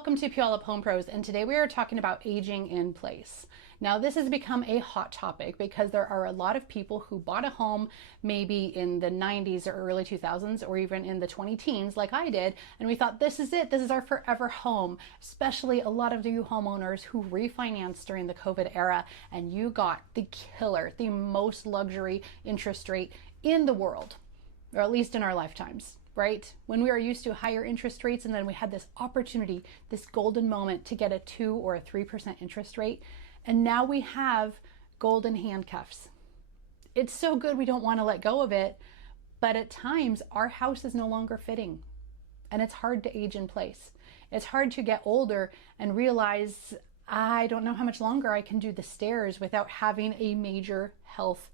welcome to Puyallup Home Pros, and today we are talking about aging in place. Now, this has become a hot topic because there are a lot of people who bought a home maybe in the 90s or early 2000s or even in the 20 teens like I did, and we thought this is it, this is our forever home, especially a lot of you homeowners who refinanced during the COVID era and you got the killer, the most luxury interest rate in the world, or at least in our lifetimes. Right? When we are used to higher interest rates, and then we had this opportunity, this golden moment to get a 2 or a 3% interest rate, and now we have golden handcuffs. It's so good we don't want to let go of it, but at times our house is no longer fitting, and it's hard to age in place. It's hard to get older and realize I don't know how much longer I can do the stairs without having a major health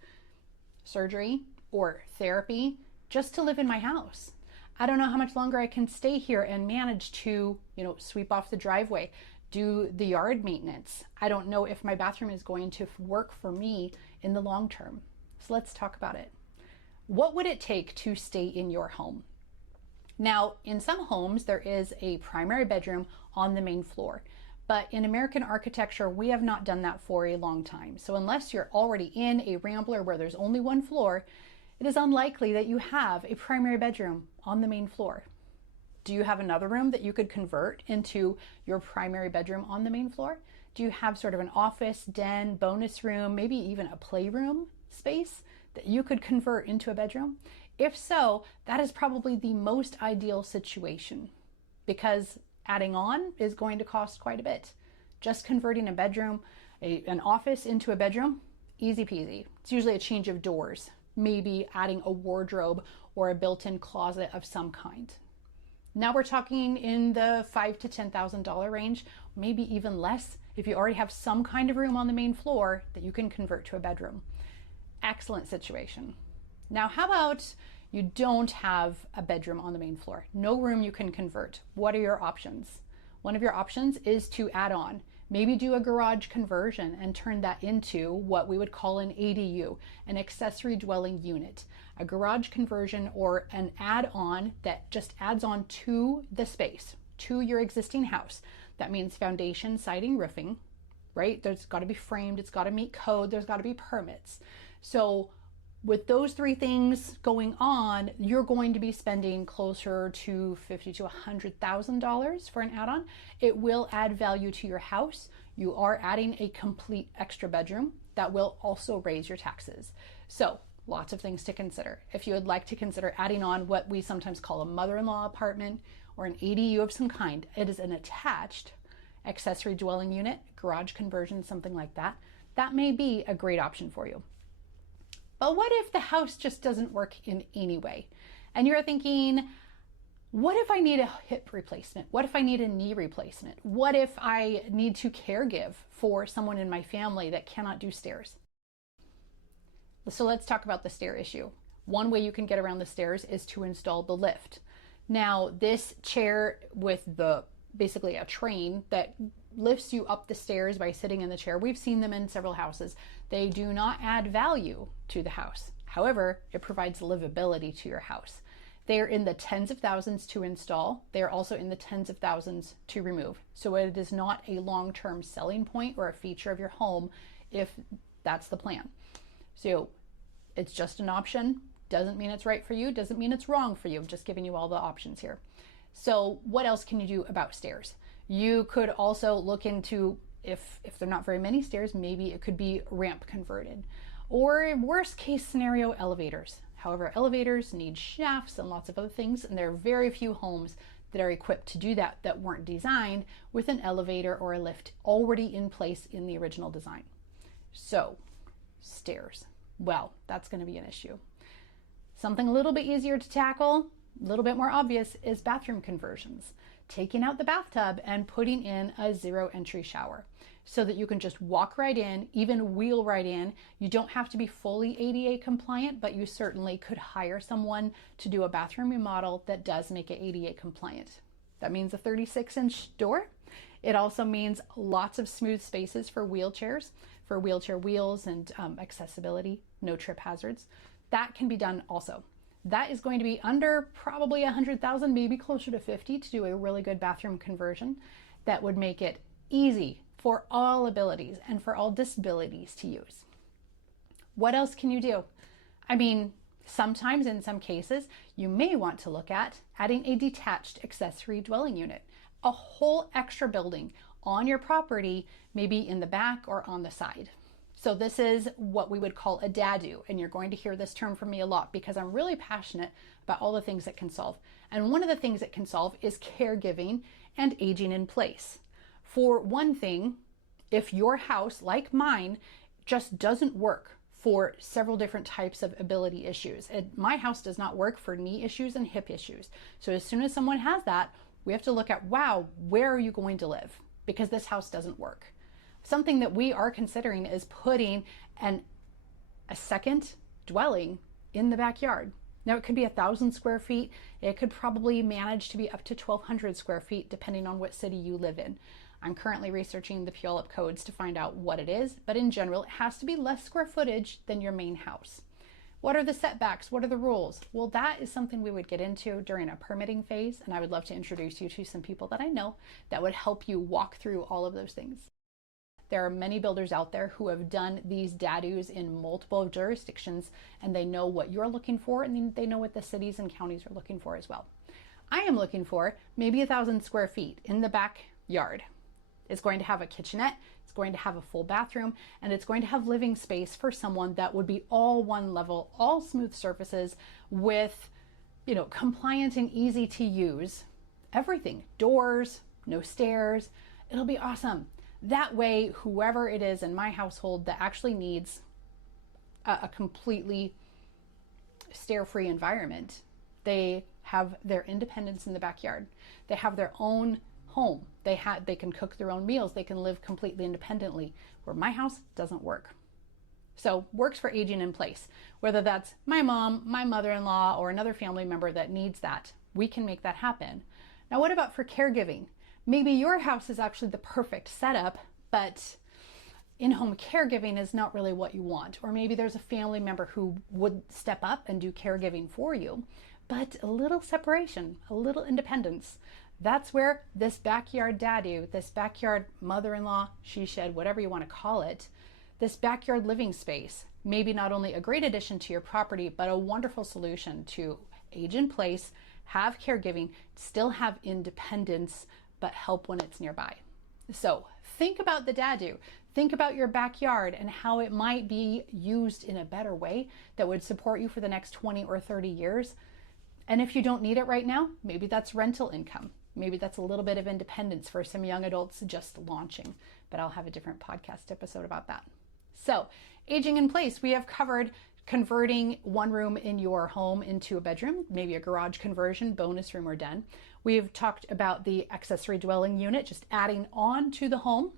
surgery or therapy just to live in my house. I don't know how much longer I can stay here and manage to, sweep off the driveway, do the yard maintenance. I don't know if my bathroom is going to work for me in the long term. So let's talk about it. What would it take to stay in your home? Now, in some homes, there is a primary bedroom on the main floor. But in American architecture, we have not done that for a long time. So unless you're already in a rambler where there's only one floor, it is unlikely that you have a primary bedroom on the main floor. Do you have another room that you could convert into your primary bedroom on the main floor? Do you have sort of an office, den, bonus room, maybe even a playroom space that you could convert into a bedroom? If so, that is probably the most ideal situation because adding on is going to cost quite a bit. Just converting a bedroom, an office into a bedroom, easy peasy. It's usually a change of doors, maybe adding a wardrobe or a built-in closet of some kind. Now we're talking in the $5,000 to $10,000 range, maybe even less if you already have some kind of room on the main floor that you can convert to a bedroom. Excellent situation. Now, how about you don't have a bedroom on the main floor? No room you can convert. What are your options? One of your options is to add on. Maybe do a garage conversion and turn that into what we would call an ADU, an accessory dwelling unit. A garage conversion or an add-on that just adds on to the space, to your existing house. That means foundation, siding, roofing, right? There's got to be framed, it's got to meet code, there's got to be permits. So with those three things going on, you're going to be spending closer to $50,000 to $100,000 for an add-on. It will add value to your house. You are adding a complete extra bedroom that will also raise your taxes. So lots of things to consider. If you would like to consider adding on what we sometimes call a mother-in-law apartment or an ADU of some kind, it is an attached accessory dwelling unit, garage conversion, something like that. That may be a great option for you. But what if the house just doesn't work in any way? And you're thinking, what if I need a hip replacement? What if I need a knee replacement? What if I need to caregive for someone in my family that cannot do stairs? So let's talk about the stair issue. One way you can get around the stairs is to install the lift. Now, this chair with basically a train that lifts you up the stairs by sitting in the chair. We've seen them in several houses. They do not add value to the house. However, it provides livability to your house. They are in the tens of thousands to install. They are also in the tens of thousands to remove. So it is not a long-term selling point or a feature of your home if that's the plan. So it's just an option. Doesn't mean it's right for you. Doesn't mean it's wrong for you. I'm just giving you all the options here. So what else can you do about stairs? You could also look into, if there are not very many stairs, maybe it could be ramp converted. Or worst case scenario, elevators. However, elevators need shafts and lots of other things, and there are very few homes that are equipped to do that weren't designed with an elevator or a lift already in place in the original design. So, stairs. Well, that's going to be an issue. Something a little bit easier to tackle, a little bit more obvious, is bathroom conversions. Taking out the bathtub and putting in a zero entry shower so that you can just walk right in, even wheel right in. You don't have to be fully ADA compliant, but you certainly could hire someone to do a bathroom remodel that does make it ADA compliant. That means a 36-inch door. It also means lots of smooth spaces for wheelchairs, for wheelchair wheels and accessibility, no trip hazards. That can be done also. That is going to be under probably 100,000, maybe closer to 50 to do a really good bathroom conversion. that would make it easy for all abilities and for all disabilities to use. What else can you do? I mean, sometimes in some cases, you may want to look at adding a detached accessory dwelling unit, a whole extra building on your property, maybe in the back or on the side. So this is what we would call a DADU, and you're going to hear this term from me a lot because I'm really passionate about all the things it can solve. And one of the things it can solve is caregiving and aging in place. For one thing, if your house, like mine, just doesn't work for several different types of ability issues. My house does not work for knee issues and hip issues. So as soon as someone has that, we have to look at, wow, where are you going to live? Because this house doesn't work. Something that we are considering is putting a second dwelling in the backyard. Now it could be 1,000 square feet. It could probably manage to be up to 1,200 square feet depending on what city you live in. I'm currently researching the Puyallup codes to find out what it is, but in general, it has to be less square footage than your main house. What are the setbacks? What are the rules? Well, that is something we would get into during a permitting phase, and I would love to introduce you to some people that I know that would help you walk through all of those things. There are many builders out there who have done these DADUs in multiple jurisdictions, and they know what you're looking for, and they know what the cities and counties are looking for as well. I am looking for maybe 1,000 square feet in the backyard. It's going to have a kitchenette, it's going to have a full bathroom, and it's going to have living space for someone that would be all one level, all smooth surfaces with, compliant and easy to use everything. Doors, no stairs. It'll be awesome. That way, whoever it is in my household that actually needs a completely stair-free environment, they have their independence in the backyard. They have their own home. They can cook their own meals. They can live completely independently, where my house doesn't work. So works for aging in place. Whether that's my mom, my mother-in-law, or another family member that needs that, we can make that happen. Now, what about for caregiving? Maybe your house is actually the perfect setup, but in-home caregiving is not really what you want. Or maybe there's a family member who would step up and do caregiving for you, but a little separation, a little independence. That's where this backyard DADU, this backyard mother-in-law, she shed, whatever you want to call it, this backyard living space, maybe not only a great addition to your property, but a wonderful solution to age in place, have caregiving, still have independence, but help when it's nearby. So think about the DADU. Think about your backyard and how it might be used in a better way that would support you for the next 20 or 30 years. And if you don't need it right now, maybe that's rental income. Maybe that's a little bit of independence for some young adults just launching, but I'll have a different podcast episode about that. So aging in place, we have covered converting one room in your home into a bedroom, maybe a garage conversion, bonus room or den. We've talked about the accessory dwelling unit, just adding on to the home.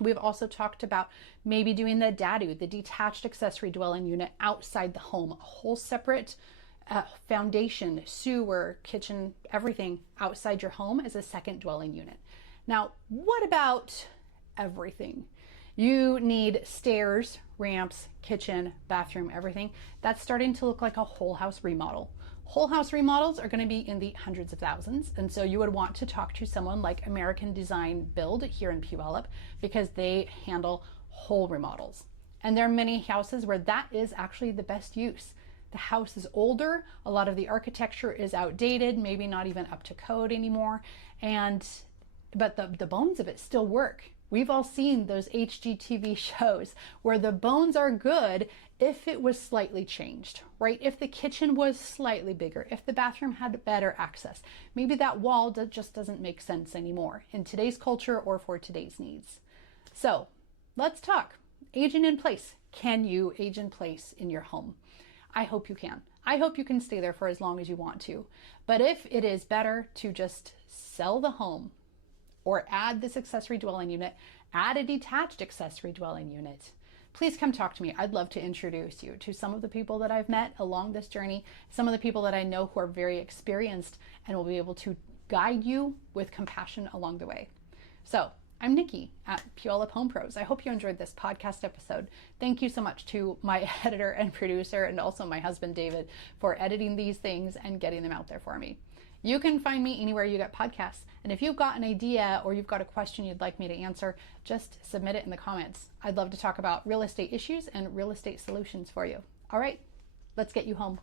We've also talked about maybe doing the DADU, the detached accessory dwelling unit outside the home, a whole separate foundation, sewer, kitchen, everything outside your home as a second dwelling unit. Now, what about everything? You need stairs, ramps, kitchen, bathroom, everything. That's starting to look like a whole house remodel. Whole house remodels are going to be in the hundreds of thousands, and so you would want to talk to someone like American Design Build here in Puyallup because they handle whole remodels. And there are many houses where that is actually the best use. The house is older, a lot of the architecture is outdated, maybe not even up to code anymore, but the bones of it still work. We've all seen those HGTV shows where the bones are good if it was slightly changed, right? If the kitchen was slightly bigger, if the bathroom had better access, maybe that wall just doesn't make sense anymore in today's culture or for today's needs. So let's talk aging in place. Can you age in place in your home? I hope you can. I hope you can stay there for as long as you want to. But if it is better to just sell the home or add this accessory dwelling unit, add a detached accessory dwelling unit, please come talk to me. I'd love to introduce you to some of the people that I've met along this journey, some of the people that I know who are very experienced and will be able to guide you with compassion along the way. So I'm Nikki at Puyallup Home Pros. I hope you enjoyed this podcast episode. Thank you so much to my editor and producer and also my husband, David, for editing these things and getting them out there for me. You can find me anywhere you get podcasts. And if you've got an idea or you've got a question you'd like me to answer, just submit it in the comments. I'd love to talk about real estate issues and real estate solutions for you. All right, let's get you home.